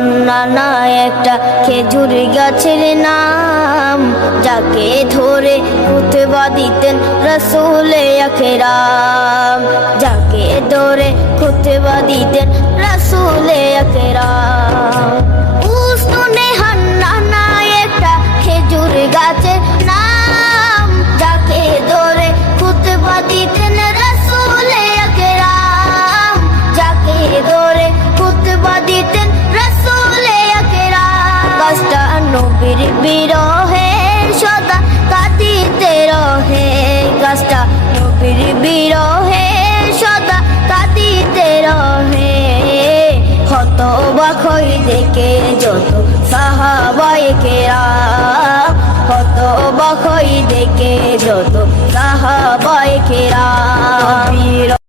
হান্নানা একটা খেজুর গাছের নাম, যাকে ধরে খুতবা দিতেন রাসূল আকরাম, যাকে ধরে খুতবা দিতেন রাসূল আকরাম। উসনে হান্নানা একটা খেজুর গাছের নাম, যাকে ধরে খুতবা দিতেন রাসূল আকরাম, যাকে ধরে খুতবা দিতেন রাসূল আকরাম। গাছটা নবীর বিরহে সদা কাঁদিতে রহে, গাছটা নবীর বিরহে সদা কাঁদিতে রহে। হতবাক হয়ে দেখে যত সাহাবায়ে কেরাম, হতবাক হয়ে দেখে যত সাহাবায়ে কেরাম।